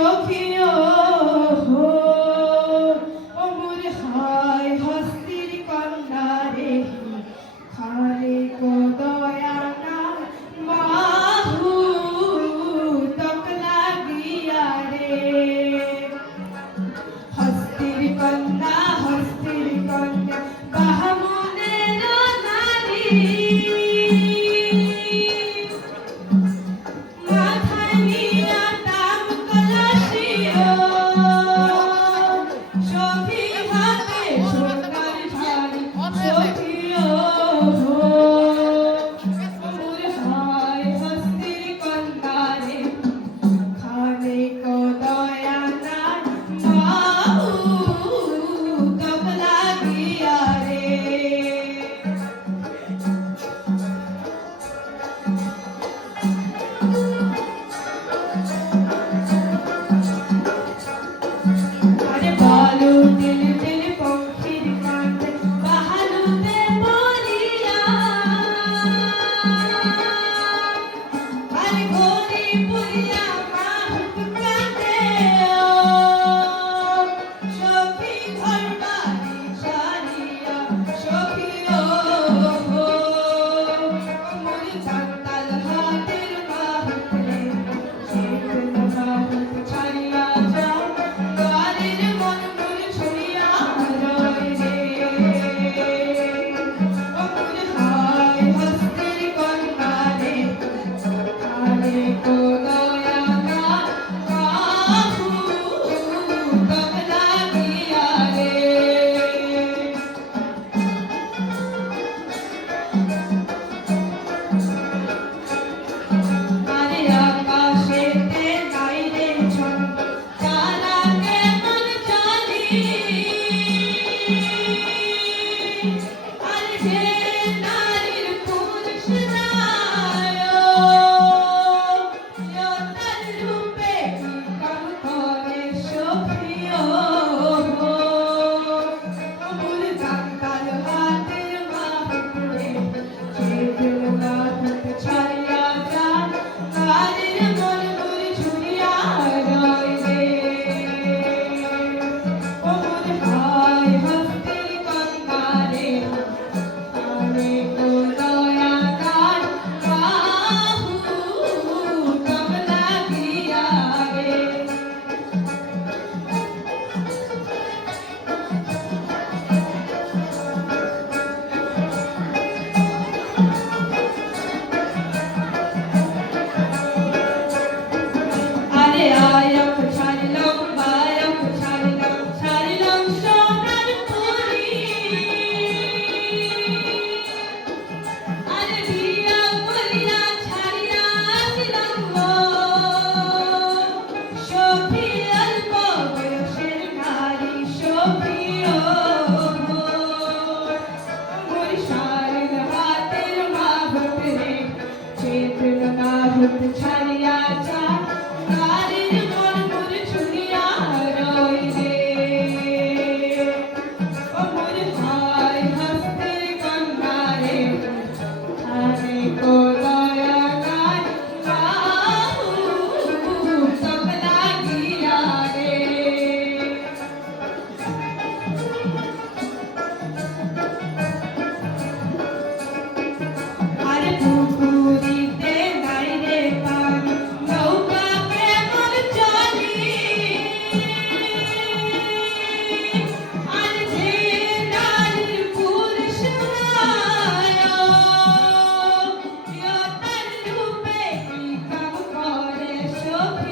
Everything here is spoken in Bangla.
সখিও অমর হায় হস্তির কন্যা রে খালে কো দয়া না বাহু তক লাগিয়া রে হস্তির কন্যা বাহমুনের নারী মাথায় নিয়া তাম কলসিও সখী হাতে সোনার ঝাড়ি সখিও অমর হায় হস্তির কন্যা রে খালে কো দয়া নাই বাহু তক লাগিয়া রে আরে বলো দিল দিল পক্ষীর কাঁধে বাহালুতে পড়িয়া আরে ঘড়ি পুরিয়া মাহুক কাঁদে সখী ঘর বাড়ি ছাড়িয়া সখিও মোর চাঁতাল হাতের মাহুক রে শীতল মাহুক ছাড়িয়া যায় গানের মন মোর ছড়িয়া রয় রে অমর হায় হস্তির কন্যা রে খালে কো দয়া নাই বাহু তক লাগিয়া রে আরে আকাশেতে গাইরে ছন্দ তারাকে মন জানি আরে যে নারীর পুরুষ নায়ক যতন রূপে কি কাম করে সখিও অমর কাঙ্কাল হাতের মাহুক রে শীতল মাহুক ছাড়িয়া যায় গানের মন মোর ছড়িয়া রয় রে অমর হায় হস্তির কন্যা রে খালে কো দয়া নাই বাহু তক লাগিয়া রে আরে আয়ক ছাড়িলাম বায়ক ছাড়িলাম সোনার পুরি আরে বিয়া বলিয়া ছাড়িয়া আসিলাম গো সখী অল্প বয়সের নারী সখিও মোর সারের হাতের মাহুক রে শীতল মাহুক ছাড়িয়া যায় গানের মন মোর ছড়িয়া রয় রে অমর হায় হস্তির কন্যা রে খালে কো দয়া নাই বাহু তক লাগিয়া রে আরে পুকুরিতে নাই রে পানি নৌকা প্রেমর চলি আরে যে নারীর পুরুষ নায়ক যতন রূপে কি কাম করে সখী